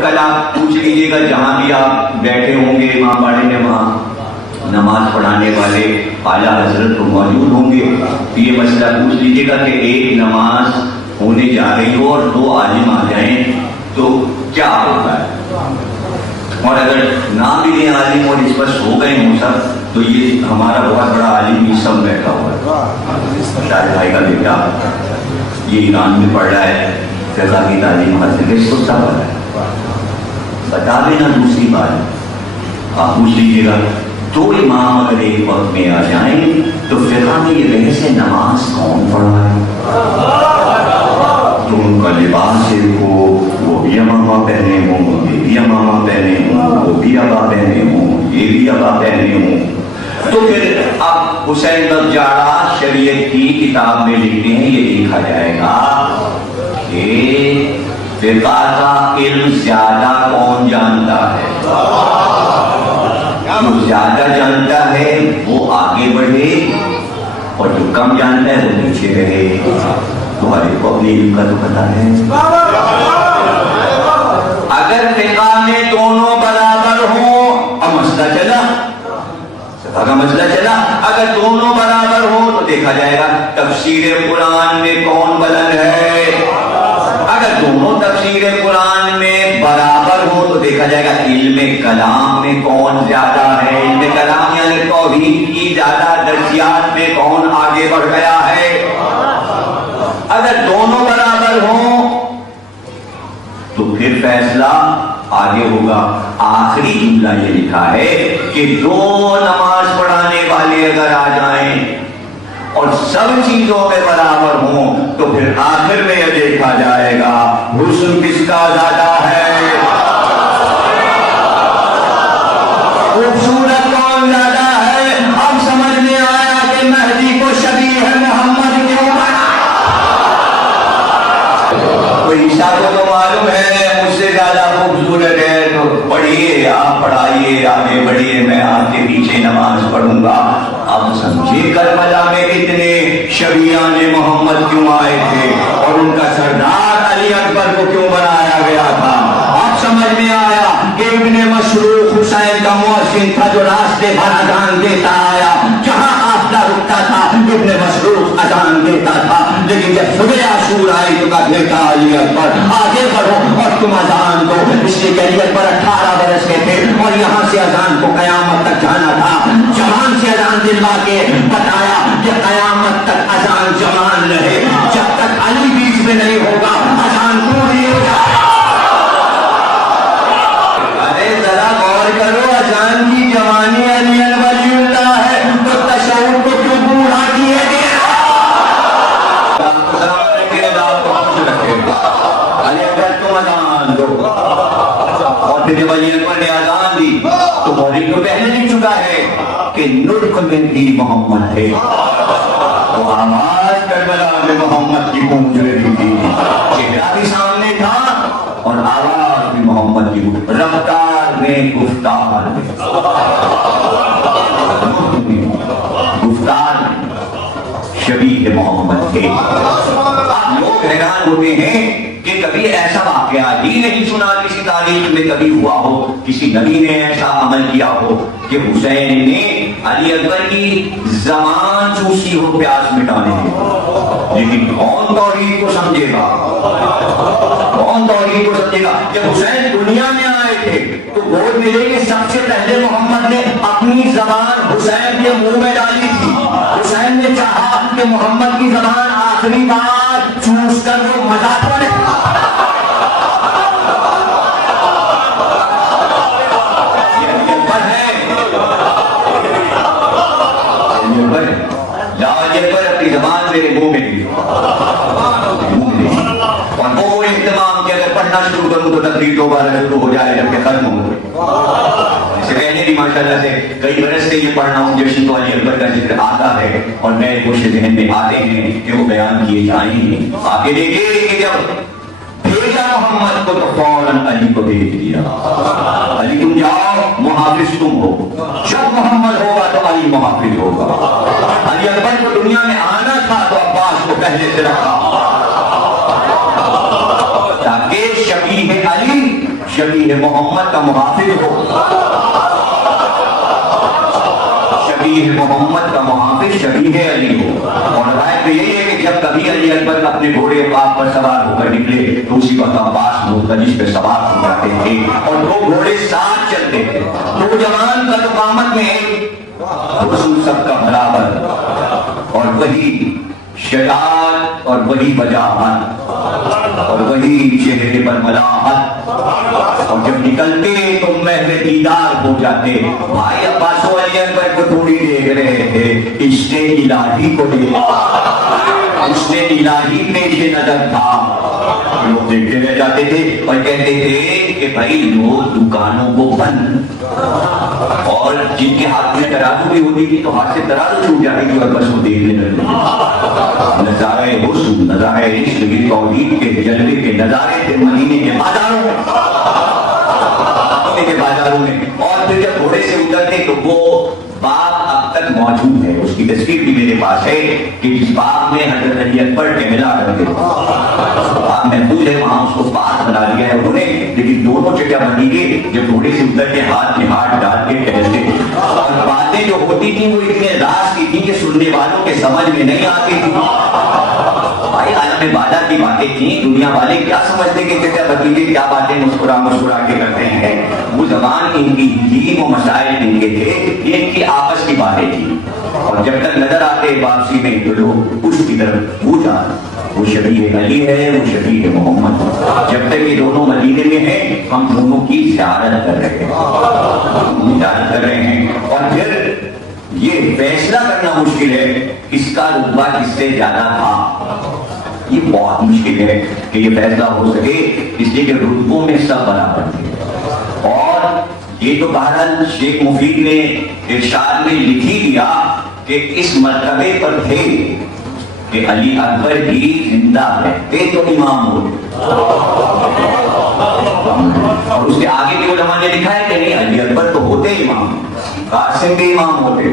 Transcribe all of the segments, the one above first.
کل آپ پوچھ لیجیے گا جہاں بھی آپ بیٹھے ہوں گے امام باڑے میں وہاں نماز پڑھانے والے اعلیٰ حضرت تو موجود ہوں گے، تو یہ مسئلہ پوچھ لیجیے گا کہ ایک نماز ہونے جا رہی ہو اور دو عالم آ جائیں تو کیا ہوتا ہے، اور اگر نہ بھی دیں عالم اور اس پر سو گئے ہوں سب تو یہ ہمارا بہت بڑا عالم ہی سب بیٹھا ہوا ہے، شاید بھائی کا بیٹا یہ ایران میں پڑھ رہا ہے، فقہ کی تعلیم حاصل ہے، سوچتا پڑ رہا ہے، بتا دینا۔ دوسری بات آپ پوچھ لیجیے گا دو امام اگر ایک وقت میں آ جائیں تو فقہ میں یہ بحث ہے نماز کون پڑھائے، تو ان کا لباس ہو، وہ بھی امامہ پہنے ہوں، یہ بھی امامہ پہنے ہوں، وہ بھی ابا پہنے ہوں، یہ بھی ابا پہنے ہوں، تو پھر اب حسین بخش جاڑا شریعت کی کتاب میں لکھتے ہیں یہ دیکھا جائے گا کہ فقہ کا علم زیادہ کون جانتا ہے، جو زیادہ جانتا ہے وہ آگے بڑھے اور جو کم جانتا ہے وہ پیچھے رہے۔ تمہارے کو اپنے علم کا تو پتہ ہے، اگر فقہ میں دونوں برابر ہوں اب مسئلہ چلا، اگر مسئلہ چلا اگر دونوں برابر ہوں تو دیکھا جائے گا تفسیر قرآن میں کون بلند ہے، اگر دونوں تفسیر قرآن میں برابر ہو تو دیکھا جائے گا علم کلام میں کون زیادہ ہے، علم کلام یعنی توحید کی زیادہ درجات میں کون آگے بڑھ گیا ہے، اگر دونوں برابر ہوں تو پھر فیصلہ آگے ہوگا۔ آخری جملہ یہ لکھا ہے کہ دو نماز پڑھانے والے اگر آ جائیں اور سب چیزوں میں برابر ہوں تو پھر آخر میں یہ دیکھا جائے گا حسن کس کا زیادہ ہے، خوبصورت کون زیادہ ہے۔ اب سمجھ میں آیا کہ مہدی کو شبیہ ہے محمد کیوں بنا۔ تو عیسیٰ کو تو معلوم ہے مجھ سے زیادہ خوبصورت ہے، تو پڑھیے آپ پڑھائیے آگے بڑھیے میں آپ کے پیچھے نماز پڑھوں گا۔ اب سمجھے کربلا میں کتنے شبیان محمد کیوں آئے تھے اور ان کا سردار علی اکبر کو کیوں بنایا گیا تھا۔ اب سمجھ میں آیا کہ ابن مشروق حسین کا مؤذن تھا جو راستے بھر اذان دیتا آیا، جہاں قافلہ رکتا تھا ابن مشروق اذان دیتا تھا، لیکن جب صبح عاشور آئی تو کہا بیٹا علی اکبر آگے بڑھو اور تم اذان دو، اس لیے کہ علی اکبر 18 برس کے تھے اور یہاں سے اذان کو قیامت تک جانا تھا۔ جوان سے اذان دلوا کے بتایا کہ قیامت تک اذان جوان رہے، جب تک علی بیچ میں نہیں ہوگا اذان پوری ہو جائے۔ ارے ذرا غور کرو، اذان کی جوانی علی ولی اللہ ہے تو تشہد کو کیوں بوڑھا کیے گیا؟ علی اکبر تم اذان دو، اور پھر ولی اکبر نے اذان دی تو مولی تو پہلے لکھ چکا ہے کہ نطق میں بھی محمد تھے، وہ آواز کربلا میں محمد کی گونج رہی تھی، چہرہ بھی سامنے تھا اور آواز بھی محمد کی، رفتار میں گفتار میں، گفتار شبیہ محمد تھے۔ آپ لوگ حیران ہوتے ہیں کہ کبھی ایسا واقعہ ہی نہیں سنا کسی تاریخ میں کبھی ہوا ہو، کسی نبی نے ایسا عمل کیا ہو کہ حسین نے علی اکبر کی زبان چوسی ہو پیاس مٹانے کے، لیکن کون توحید کو سمجھے گا، کون توحید کو سمجھے گا۔ جب حسین دنیا میں آئے تھے تو گود ملے کہ سب سے پہلے محمد نے اپنی زبان حسین کے منہ میں ڈالی تھی، حسین نے چاہا کہ محمد کی زبان آخری بار چوس کر وہ مزہ پڑے۔ اپنی زبان میرے منہ میں دی اور وہ اہتمام کہ اگر پڑھنا شروع کروں تو تقریر دوبارہ شروع ہو جائے جبکہ ختم ہو گئی۔ اسے کہنے بھی ماشاءاللہ سے کئی برس سے یہ پڑھنا ہوں جشن تو علی اکبر کا ذکر آتا ہے اور نئے گوشے ذہن میں آتے ہیں کہ وہ بیان کیے جائیں گے۔ آگے دیکھیے کہ جب بھیجا محمد کو تو فوراً علی کو بھیج دیا، علی تم جاؤ محافظ تم ہو، جب محمد ہوگا تو علی محافظ ہوگا۔ علی اکبر کو دنیا میں آنا تھا تو عباس کو پہلے سے رکھا تاکہ شبیہ علی शबीह मोहम्मद का मुहाफिज हो, शबीह मोहम्मद का मुहाफिज शबीह अली हो। और राय तो यही है कि जब कभी अली अकबर अपने घोड़े पाक पर सवार होकर निकले तो उसी वक्त अब्बास मुतलिज पे सवार हो जाते थे और दो घोड़े साथ चलते थे। दो जवान का कामत में रसूल सबका बराबर, और वही शजाअत और वही वजाहत और वही चेहरे पर मलाहत, और जब निकलते तो महवे दीदार हो जाते। भाई अब्बास अली अकबर को थोड़ी देख रहे थे, इश्क़े इलाही को देख, उसने इलाही पेश नजर था। लोग देखते रह जाते थे और कहते थे कि भाई लोग दुकानों को बंद, और जिनके हाथ में तराजू भी होती थी तो हाथ से तराजू छूट जाती थी और बस वो देखने लगते थे। नजारे हुस्न, नजारे इश्क की तौहीद के जलवे के नजारे थे मदीने के बाजारों में, मदीने के बाजारों में। और फिर जब घोड़े से उतरते तो वो बाग अब तक मौजूद है, उसकी तस्वीर भी मेरे पास है कि जिस बाग में हजरत अली अकबर टहला करते थे, बाग महफूज है, वहां उसको बाग बना दिया है उन्होंने। लेकिन दोनों जगह बनी है जब घोड़े से उतर के हाथ में हाथ डाल के टहलते थे, और बातें जो होती थी वो इतने राज की थी कि सुनने वालों के समझ में नहीं आती थी। भाई आलम बाला की बातें थी, दुनिया वाले क्या समझते कि क्या भतीजे क्या बातें मुस्कुरा मुस्कुरा के करते हैं। वो जबान इनकी थी, वो मसाइल इनके थे, ये इनकी आपस की बातें थी। और जब तक नजर आते वापसी में तो लोग उसकी तरफ पूछा, वो शबीह अली है, वो शबीह मोहम्मद। जब तक ये दोनों मदीने में हैं हम दोनों की ज़ियारत कर रहे हैं, ज़ियारत कर रहे हैं। और फिर ये फैसला करना मुश्किल है किसका रुतबा किससे ज्यादा था। ये बहुत मुश्किल है कि ये फैसला हो सके, इसलिए कि रुतबों में सब बराबर थे। और ये तो बहरहाल शेख मुफीद ने इरशाद में लिख ही दिया कि इस मर्तबे पर थे कि अली अकबर ही जिंदा रहते तो इमाम होते, और उसके आगे के उलमा ने लिखा है कि नहीं, अली अकबर तो होते इमाम, कासिम भी इमाम होते,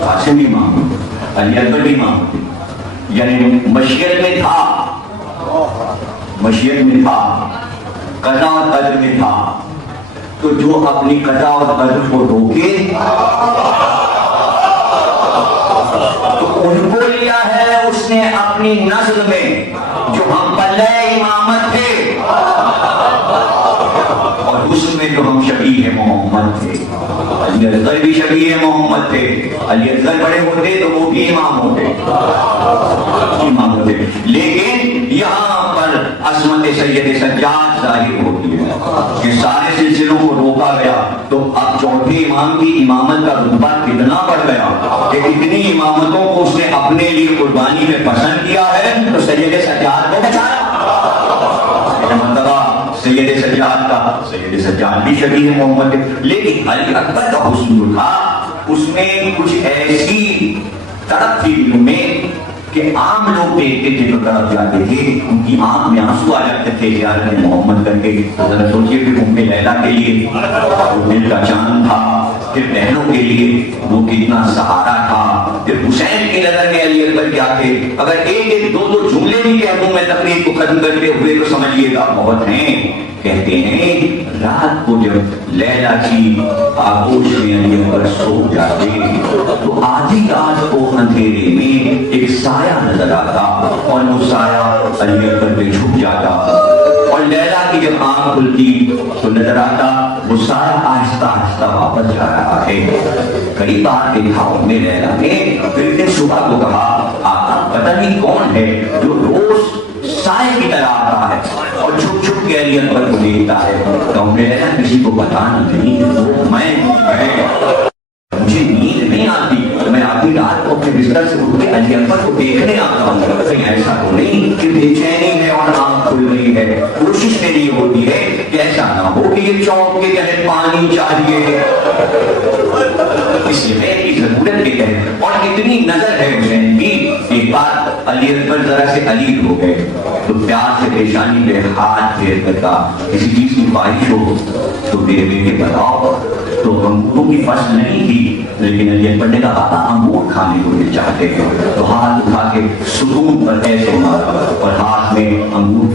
कासिम भी इमाम, अली अकबर भी इमाम होते। यानी मशीयत में था, मशीयत में था, कज़ा और क़द्र में था। तो जो अपनी कज़ा और क़द्र को रोके तो उनको लिया है उसने अपनी नस्ल में, जो हम पल्ले इमामत थे, और उसमें तो हम शबीह मोहम्मद थे। अली असगर भी शबीह मोहम्मद थे, अली असगर बड़े होते तो वो भी इमाम होते, इमाम होते। लेकिन यहाँ पर असमत सैयद सज्जाद जाहिर होती है कि सारे सिलसिलों को रोका गया, तो अब चौथे इमाम की इमामत का रुतबा कितना बढ़ गया कि इतनी इमामतों को उसने अपने लिए कुर्बानी में पसंद किया है, तो सैयद सज्जाद को बचाया। सैयद सज्जाद का, सैयद सज्जाद भी शबीह मोहम्मद है। लेकिन अली अकबर का हुस्न था, उसमें कुछ ऐसी तड़प थी दिलों में कि आम लोग देखते थे तो तड़प जाते थे, उनकी आंख में आंसू आ जाते थे ज़ियारत मोहम्मद करके। तो जरा सोचिए कि उम्मे लैला के लिए वो दिल का चांद था, फिर बहनों के लिए वो कितना सहारा था, फिर हुसैन की नजर में अली अकबर क्या थे। अगर एक एक दो दो जुमले भी कह दूं मैं तकरीर को खत्म करते हुए तो समझिएगा बहुत हैं। कहते हैं रात को जब लैला की आगोश में अली अकबर सो जाते तो आधी रात को अंधेरे में एक साया नजर आता, और वो साया अली अकबर पे झुक जाता, और लैला की जब आंख खुलती तो नजर आता वो साया आहिस्ता आहिस्ता वापस जा रहा है। कई बार देखा उन्हें लैला ने, फिर दिन सुबह को कहा आका पता नहीं कौन है जो रोज साए की तरह आता है और छुप छुप के अली अकबर को देखता है। तो लैला किसी को पता नहीं, वो मैं मुझे नींद नहीं आती, तो मैं आधी रात को अपने बिस्तर से उठ के अली अकबर को देखने आता हूँ। कहीं ऐसा तो नहीं कि बेचैनी है और आंख खुल रही है। कोशिश मेरी होती है कि ऐसा ना हो कि ये चौंक के कहे पानी चाहिए, इसलिए मेरी जरूरत के कहे। और इतनी नजर है हुसैन की, एक बार अली अकबर जरा से अलीब हो गए तो प्यार से पेशानी पे हाथ फेर कर कहा किसी चीज की ख्वाहिश हो तो मेरे बेटे बताओ। तो अंगूरों की फसल नहीं थी, लेकिन अली अकबर ने कहा अंगूर खाने को ये चाहते हैं। तो हाथ उठा के सुकून पर ऐसे मारा और हाथ में अंगूर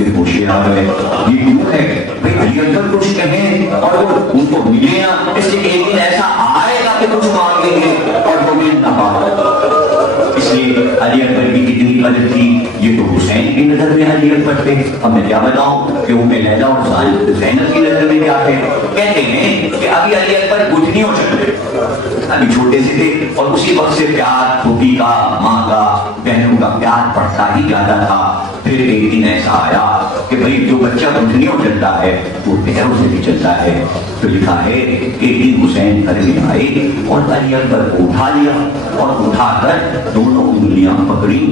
आ गए। ये क्यों है भाई? अली अकबर कुछ कहें और वो उनको मिले ना, इसलिए एक दिन ऐसा आएगा कि कुछ मांगेंगे और वो मिल ना पाए। इसलिए अली अकबर की कितनी कदर थी, ये तो हुसैन की नजर में अली अकबर थे। अब मैं क्या बताऊं कि उम्मे लैला और ज़ैनब की नजर में क्या थे। कहते हैं कि अभी अली अकबर गुठनियों चल रहे, अभी छोटे से थे और उसी वक्त से प्यार फूफी का, माँ का, बहनों का प्यार बढ़ता ही जाता था। फिर एक दिन ऐसा आया कि भाई जो बच्चा गुठनियों चलता है वो पैरों से भी चलता है। तो लिखा है कि एक दिन हुसैन घर में आए और अली अकबर को उठा लिया और उठाकर दोनों उंगलियां पकड़ी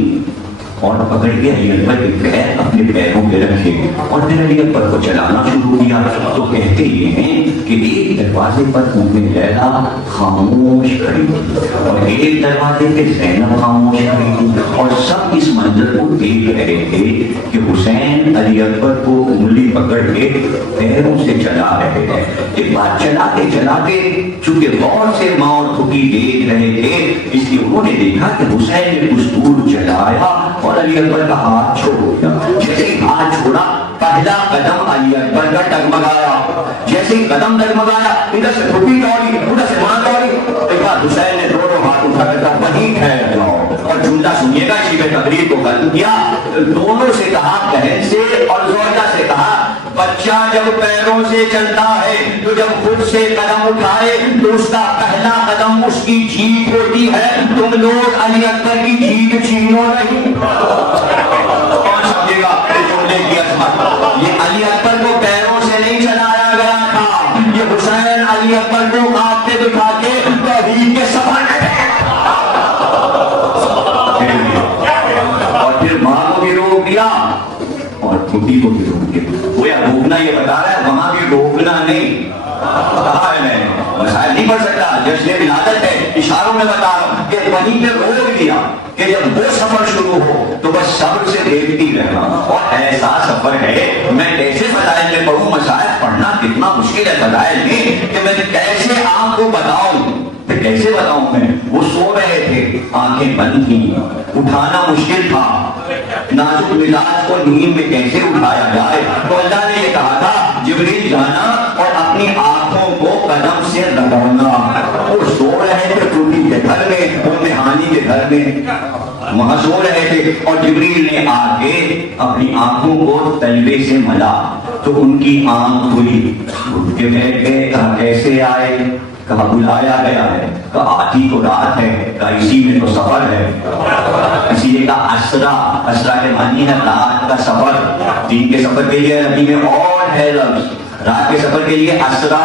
और पकड़ के अली अकबर के पैर अपने पैरों पे रखे और फिर अली अकबर को चलाना शुरू किया। तो कहते ये हैं कि एक दरवाजे पर उम्मे लैला खामोश खड़ी और एक दरवाजे पे ज़ैनब खामोश खड़ी और सब इस मंजर को देख रहे थे कि हुसैन अली अकबर को उंगली पकड़ के पैरों से चला रहे हैं। एक बार चलाते चलाते चूंकि गौर से माँ और फूफी देख रहे थे, इसलिए उन्होंने देखा कि हुसैन ने कुछ दूर चलाया और अली अकबर का हाथ छोड़ दिया। जैसे ही हाथ छोड़ा, पहला कदम अली अकबर का डगमगाया। जैसे ही कदम डगमगाया, इधर से फूफी दौड़ी, उधर से मां दौड़ी। एक बार हुसैन ने दोनों हाथ उठाकर कहा वहीं ठहर जाओ और जुमला सुनिएगा, इसी में तकरीर को खत्म किया। दोनों से कहा, बहन से और जोजा से कहा, बच्चा जब पैरों से चलता है तो जब खुद से कदम उठाए तो उसका पहला कदम उसकी जीत होती है। तुम लोग अली अकबर की जीत छीनो नहीं। कौन समझेगा जुमले की अजमत? ये अली अकबर को पैरों से नहीं चलाया गया था, ये हुसैन अली अकबर को कांपते दिखा के तौहीद के सफर में और फिर मां को भी रोक दिया और फूफी को भी रोक दिया। वो या रोकना ये बता रहा है, वहां भी रोकना नहीं। मसाइल नहीं पढ़ सकता, जश्न विलादत है, इशारों में बता रहा हूं कि वहीं पे रोक दिया कि जब वो सफर शुरू हो तो बस सब्र से देखती रहना। और ऐसा सफर है, मैं कैसे फजाइल में पढ़ूं? मसाइल पढ़ना कितना मुश्किल है फजाइल में कि मैं कैसे आपको बताऊं, फिर कैसे बताऊं मैं? वो सो रहे थे, आंखें बंद थी, उठाना मुश्किल था। नाजुक मिजाज को नींद में कैसे उठाया जाए? तो अल्लाह ने ये कहा था, जिब्रील जाना और अपनी आंखों को कदम से रगड़ना। वो सो रहे थे टूटी के घर में, उम्मे हानी के घर में, वहां सो रहे थे और जिब्रील ने आके अपनी आंखों को तलवे से मला तो उनकी आंख खुली। उठ के बैठ गए, कहा कैसे आए? कहा बुलाया गया है। कहा आती को रात है। कहा इसी में तो सफर है। इसीलिए कहा असरा, असरा के मानी है रात का सफर। दिन के सफर के लिए अरबी में और है लफ्ज, रात के सफर के लिए असरा,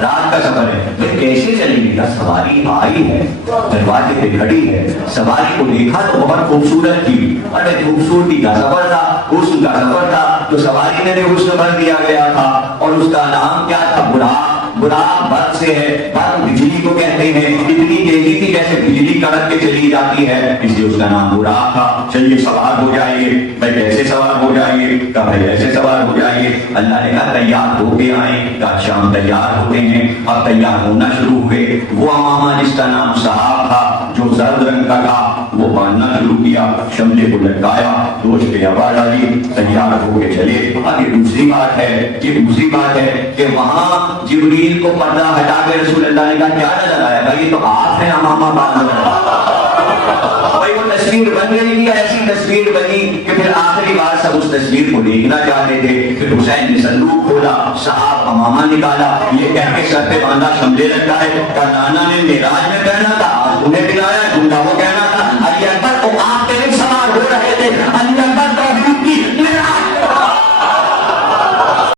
रात का सफर है। फिर कैसे चलेगी? का सवारी आई है, दरवाजे पे खड़ी है। सवारी को देखा तो बहुत खूबसूरत थी। अरे खूबसूरती का सफर था, हुस्न का सफर था, तो सवारी में भी हुस्न भर दिया गया था। और उसका नाम क्या था? बुराक। बुराक बर्क से है, बर्क बिजली को कहते हैं। इतनी तेजी थी जैसे बिजली कड़क के चली जाती है, इसलिए उसका नाम बुराक था। चलिए सवार हो जाइए। भाई कैसे सवार हो जाइए? कहा भाई ऐसे सवार हो जाइए। अल्लाह ने कहा तैयार होके आए। कहा शाम तैयार होते हैं। अब तैयार होना शुरू हुए। वो अमामा जिसका नाम सहाब था, जो जर्द रंग का था, वो बांधना शुरू किया, शमले को लटकाया, दोष पे हवा डाली, तैयार होके चले। अब ये दूसरी बात है, ये दूसरी बात है कि वहां जिब्रील को पर्दा हटा के रसूल अल्लाह ने कहा क्या नजर आया? भाई ये तो आप है अमामा बांध भाई। वो तस्वीर बन गई थी, ऐसी तस्वीर बनी कि फिर आखिरी बार सब उस तस्वीर को देखना चाहते थे। फिर हुसैन ने संदूक खोला, साहब अमामा निकाला, ये कह के सर पे बांधा, शमले लगता है। कहा नाना ने मेराज में पहना था, आज उन्हें दिलाया, जुमला वो कहना था। अली अकबर को आप पे सवार हो रहे थे।